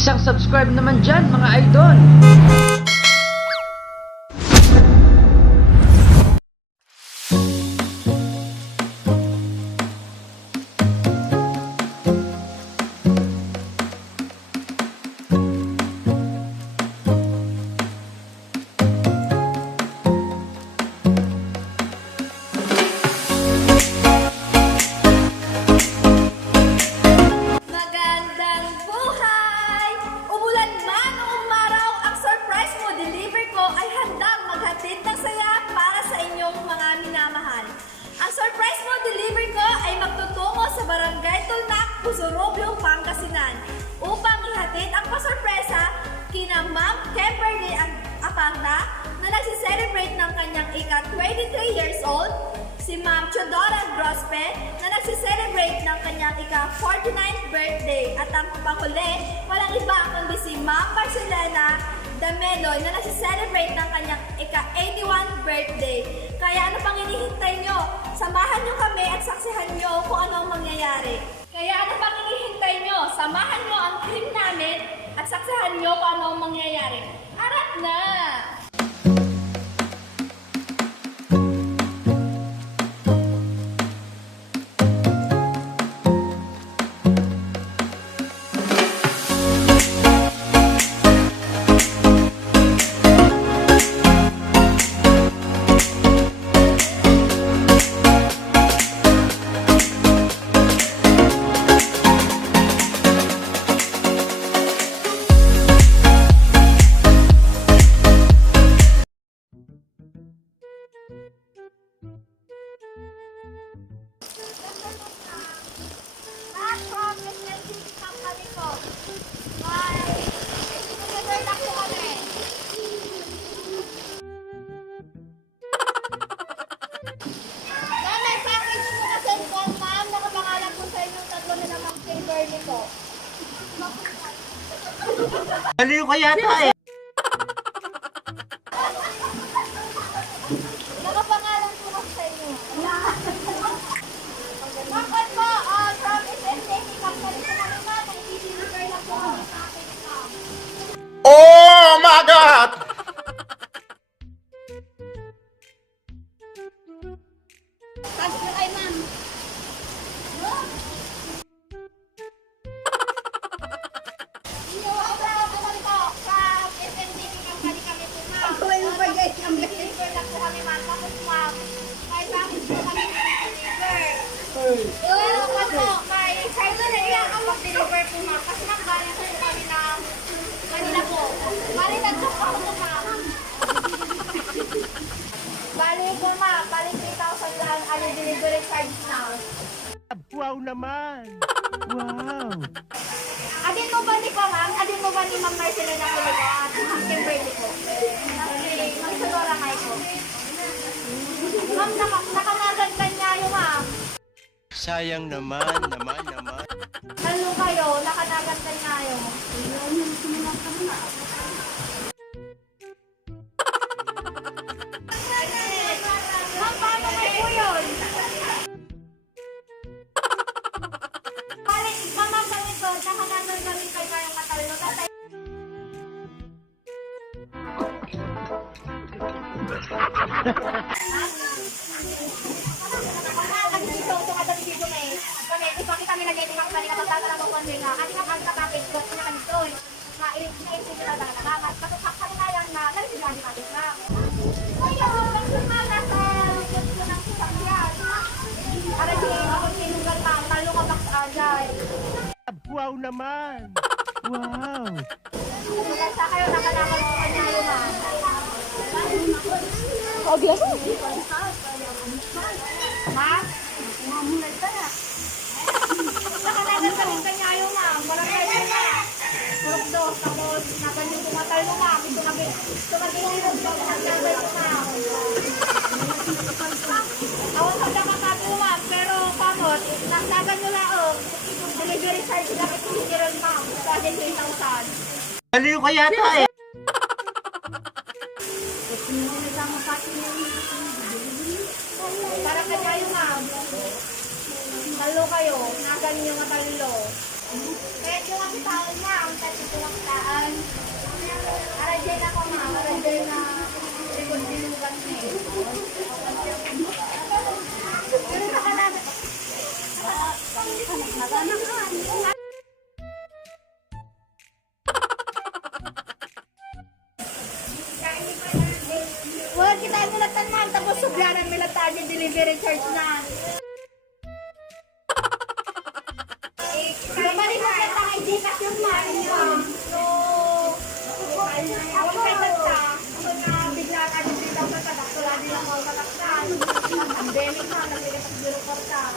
Isang subscribe naman dyan mga idol. Ang surprise mo deliver ko ay magtutungo sa Barangay Tulnak, Pusurubio, Pangasinan upang ihatid ang pasurpresa kina Ma'am Kimberly Apanda na nagsiselebrate ng kanyang ika-23 years old, si Ma'am Chodora Grospe na nagsiselebrate ng kanyang ika-49th birthday at ang panghuli, walang iba kundi si Ma'am Marcelena Damelo na nagsiselebrate ng kanyang ika-81 birthday. Kaya ano pang hinihintay nyo? Samahan nyo kami at saksihan nyo kung ano ang mangyayari. Kaya ano pang hinihintay nyo? Samahan nyo ang team namin at saksihan nyo kung ano ang mangyayari. Arat na! Baliw ka yata eh. Nakapangalan po ako sa inyo. Bakit po? From SMTC Company po kami ba? Nag-deliver lang po kami sa akin. Oh my God! Sabi ko kay ma'am. Pero po, may charge na niya ang mag-deliver po ma'am. Kasi ma'am, galing po kami ng Manila po. Bali, nag-book ako po ma'am. Bali po ma'am, bali 3,000 lang ang delivery charge na. Wow naman! Wow! Adin mo ba ni pa ma'am? Adin mo ba ni Ma'am Marcelena ko at Ma'am Kimberly ko? Kasi Ma'am Chodora May ko. Ma'am, nakamaganda niya yung ma'am. Sayang naman. Lalo kayo, nakanaganda niya yung. Ma'am, paano kayo po yun? Balik, ma'am, ganito, nakanaganda rin kayo ngayong matalino. Tatay. Kami nag-iipak kami na pagkakala mo kung nga kasi kapag kapatid ko na kami doon na-iisip nila na nakakangat patupak kami na lang na nalisigan di kapit na kaya magsumala sa lukot ko ng sasakyan para di ako sinugal pa talo ka back sa agay Wow naman! Wow! maganda kayo nakanakal ko kanya yun obvious ha? mamunay ka na nakanagan kami kanya yun walang kayo na Turokdo, tapos naganyan tumatal mo ma'am. Tumagilirog daw nagdagay ko ma'am. Awan ka daw makabi mo ma'am, pero pamot, nasagan nyo lang delivery charge lang ito sinirol ma'am. Sa 10,000. Baliw ka yata eh. Para kanya yun ma'am. Talo kayo, naganyan yung matalilo. Kaya lang taon na, ang tatitulang taan. Arajay na ko ma, arajay na ikot-dilugan niya. Pero nakalala. Wala kita nilatan man, tapos subyanan milatan yung delivery charge na. Kaya mali mo ka tayo, di kasi yung mali mo. So, ako kay Tata, ako na bigla ka din dito sa tadak, wala din ako kataksan. Pandemic na, nagkikita sa Porta.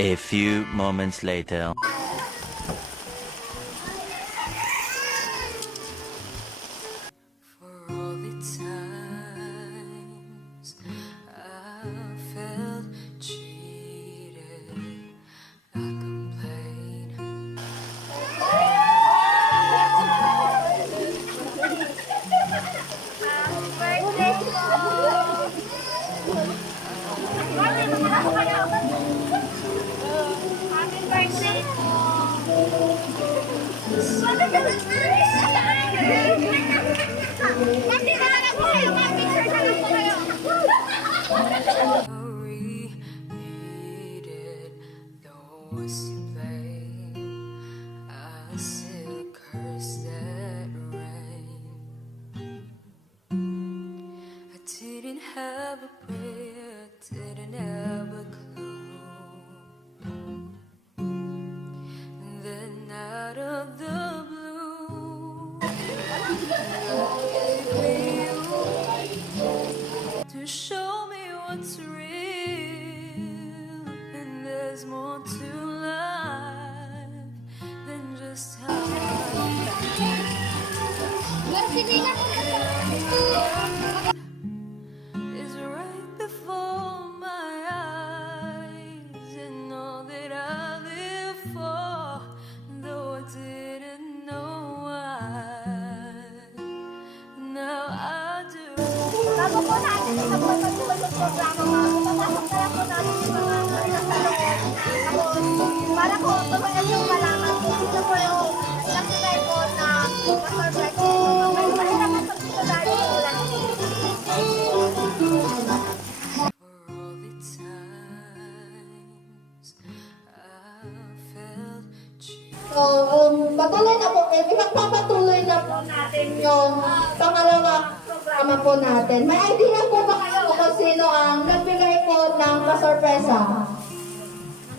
A few moments later. For all the times I felt cheated, I complained. Happy birthday po! Hindi na lang po kayo, mag-picture na lang po kayo. Repeated, those to blame. I still curse that rain. I didn't have a prayer, didn't have a clue. And then out of the blue, gave me you to show me what's real. And there's more to life than just how is right before my eyes, and all that I live for, though I didn't know why. Now I do. Bago po natin isabot ang programa, papasok na lang po natin yung mga nasalong. Tapos, para po, tumagal yung malaman po, ito po yung nakilay po na pa-surprise ko. May mahirapan pag dito dahil yung ulan. For all the times I felt cheated. So, patuloy na po, ipagpapatuloy na po natin yung pangalawang programa po natin. May idea po ba kayo kung sino ang nagbigay po ng pasorpresa?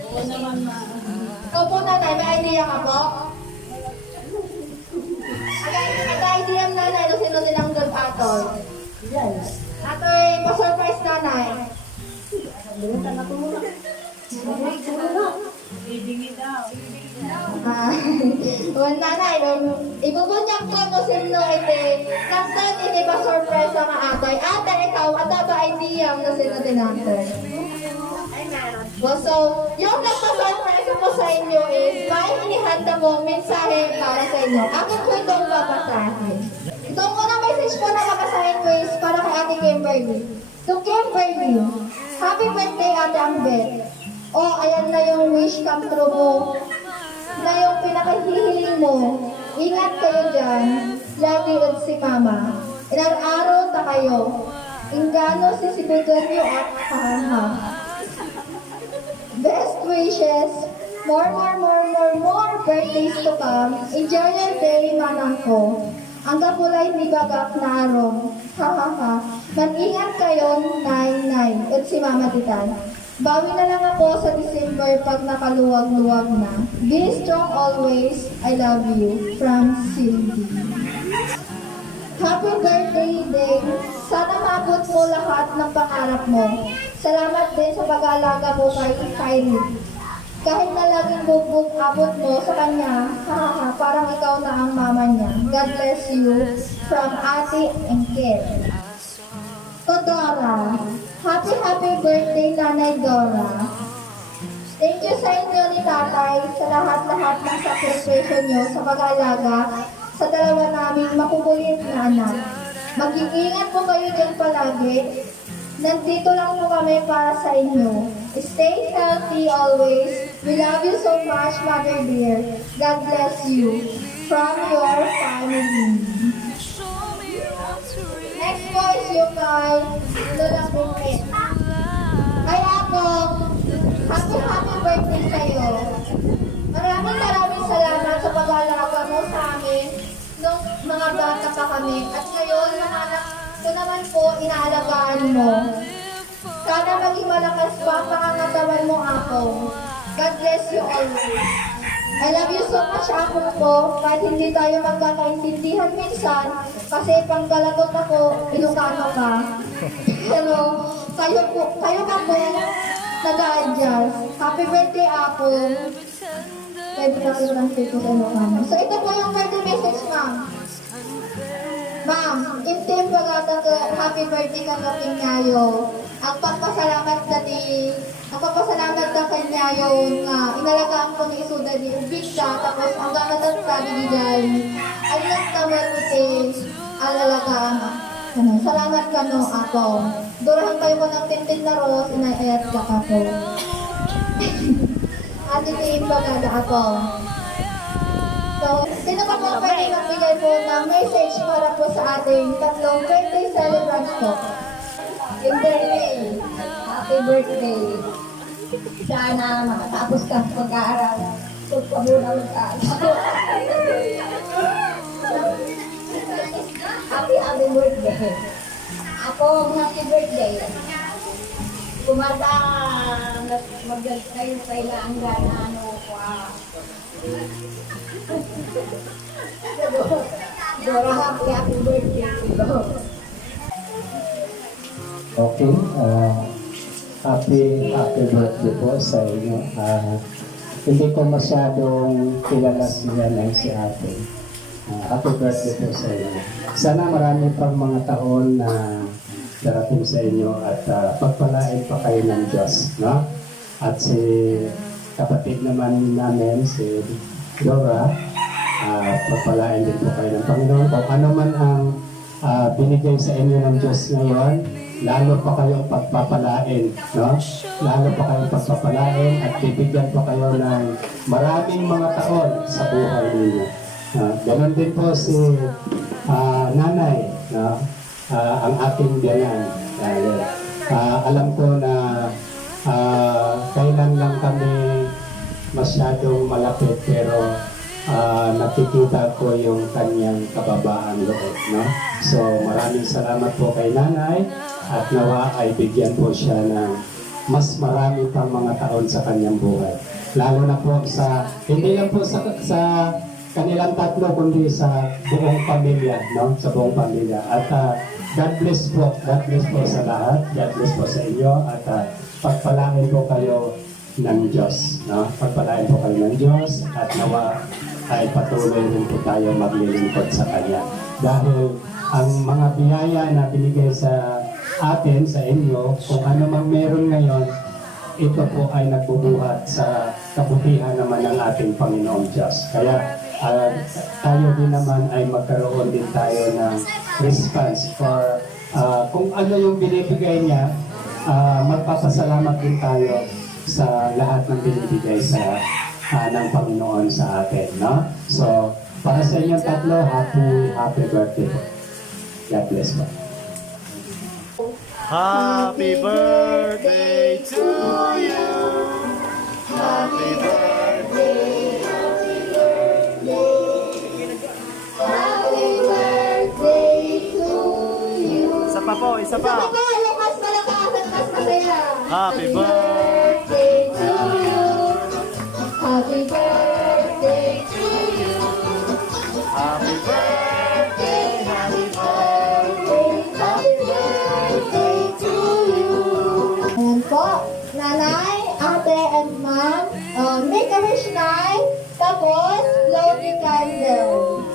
Oo naman ma. Ikaw po nanay, may idea ka po? May idea ang nanay kung sino tinanggap atoy? Atoy, pasurprise nanay. Well, nanay, ibubunyak ko mo sino ite. Kantan ite pa surprise nga atay. Ate, ikaw, ata ba idea na sino tinanggap? Well, so, yung nagpa-surprise ko sa inyo is, may inihanda mo mensahe para sa inyo. Ako po itong babasahin. Itong unang message po na babasahin ko is para kay Ate Kimberly. To Kimberly, happy birthday Ate Ambet. Oh, ayan na yung wish come true mo. Na yung pinakahihiling mo. Ingat kayo dyan. Love you at si Mama. Ilang araw ta kayo. Ingano si Sibugan nyo at kahanga. Best wishes. More birthdays to come. Enjoy your day, manang ko. Ang kapulay ni Bagak na araw. Ha ha ha. Mag-ingat kayo, nay. At si Mama Titan. Bawi na lang ako sa December pag nakaluwag-luwag na. Be strong always. I love you. From Cindy. Happy birthday day. Sana maabot mo lahat ng pangarap mo. Salamat din sa pag-aalaga mo kay Kylie. Kahit na laging bugbog abot mo sa kanya, hahaha, parang ikaw na ang mama niya. God bless you. From Ate and Kid. To Dora. Happy birthday, Nanay Dora. Thank you sa inyo ni Tatay sa lahat-lahat ng sakripisyo niyo sa pag-aalaga sa dalawa naming makukulit na anak. Mag-iingat po kayo dyan palagi. Nandito lang po kami para sa inyo. Stay healthy always. We love you so much, Mother dear. God bless you. From your family. Next po is yung kay Lola Bukit. Kay ako, happy birthday sa'yo. Maraming salamat sa pag-aalaga mo sa amin nung mga bata pa kami. At ngayon, mga anak ko naman po, inaalagaan mo. Sana maging malakas pa ang pangangatawan mo ako. God bless you always. I love you so much, ako po. Kahit hindi tayo magkakaintindihan minsan, kasi panggalagot ako, Ilocano ka. Pero kayo ka po, nag-a-adjust. Happy birthday, ako. Pwede na i-translate ko sa Ilocano. So ito po yung birthday message, ma'am. Ma'am, intim pagkata ko, happy birthday ka na Pinyayo. Ang pagpasalamat na kanya yung inalagaan ko ni Isuda ni Ubigda, tapos ang gamatang sabi ni ayun naman ito, alalagaan. Salamat ka no, ako. Durahan kayo ko ng tintin na ros, inayat ka ako. At itiin pagkata ako. So, sino pa po pwede magbigay po ng message para po sa ating tatlong birthday celebrants po? Yung birthday, happy birthday. Sana makatapos ka sa pag-aaral. Pagpabulang ka. Happy birthday. Ako, happy birthday. Kumata, mag-galit kayo kailangan na ano ko. Dora, happy birthday. Okay, happy birthday po sa inyo. Hindi ko masyadong kilala si Nanay si ate. Happy birthday po sa inyo. Sana marami pang mga taon na darating sa inyo at pagpalain pa kayo ng Diyos. No? At si kapatid naman namin, si Dora, pagpalain din po kayo ng Panginoon. Kung ano man ang binigay sa inyo ng Diyos ngayon, lalo pa kayong pagpapalain, no? Lalo pa kayong pagpapalain at bibigyan pa kayo ng maraming mga taon sa buhay ninyo. Ganon din po si nanay, no? Ang ating biyanan. Alam ko na kailan lang kami masyadong malapit pero nakikita ko yung kanyang kababaan loob, no? So maraming salamat po kay nanay at nawa ay bigyan po siya ng mas marami pang mga taon sa kanyang buhay. Lalo na po sa, hindi lang po sa kanilang tatlo, kundi sa buong pamilya, no? Sa buong pamilya. At God bless po sa lahat. God bless po sa inyo at pagpalain po kayo ng Diyos, no? Pagpalain po kayo ng Diyos at nawa ay patuloy rin po tayo maglilingkod sa Kanya. Dahil ang mga biyaya na binigay sa atin, sa inyo, kung ano mang meron ngayon, ito po ay nagbubuhat sa kabutihan naman ng ating Panginoong Diyos. Kaya tayo din naman ay magkaroon din tayo ng response for kung ano yung binibigay niya, magpapasalamat din tayo sa lahat ng binibigay sa ng Panginoon sa atin, no? So, para sa inyong tatlo, happy birthday po. God bless po. Happy birthday to you. Happy birthday. Happy birthday to you. Isa pa po, isa pa. Isa pa po, lakas palakasan, mas masaya. Happy birthday to you. Happy birthday to you. Happy birthday. Happy birthday to you. Ayan po, nanay, ate, and ma'am, make a wish night, tapos blow the candle.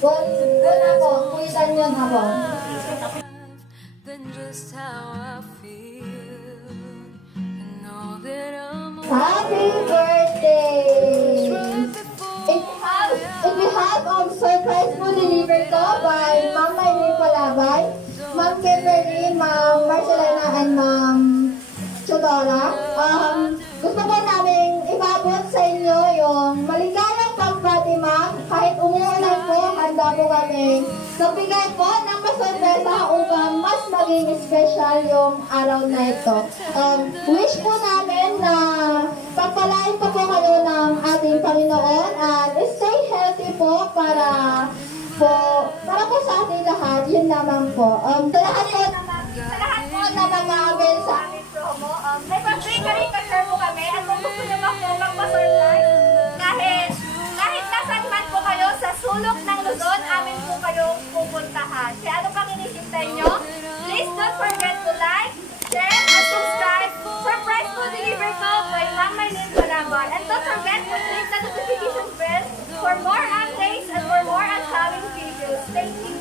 Wala po, kulitan yun habang. Than just how I feel. feel and know that I'm Happy birthday! If we have surprise po delivered ko by Ma'am Maylene Palabay, Ma'am Kimberly, Ma'am Marcelina, and Ma'am Chodora. Gusto po namin ibabot sa inyo yung maligayang pagbati, ma'am. Kahit umuulan po, handa po kami nagbigay po ng pasorpresa upang mas maging special yung araw na ito. Wish po namin na pagpalain po kayo ng ating Panginoon at stay healthy po para po sa ating lahat. Yun naman po. Sa lahat po na nag-aabil sa aming promo, may pa-free caricature po kami at kung gusto nyo magpa-surprise, kahit nasan man po kayo sa sulok ng Luzon, amin po kayong pupuntahan. Kaya ano pang inisipin nyo? Please don't forget to like, share, and subscribe. Surprise po deliver ko by Ma'am Maylene Palabay. And don't forget to click the notification bell for more updates and for more upcoming videos. Thank you.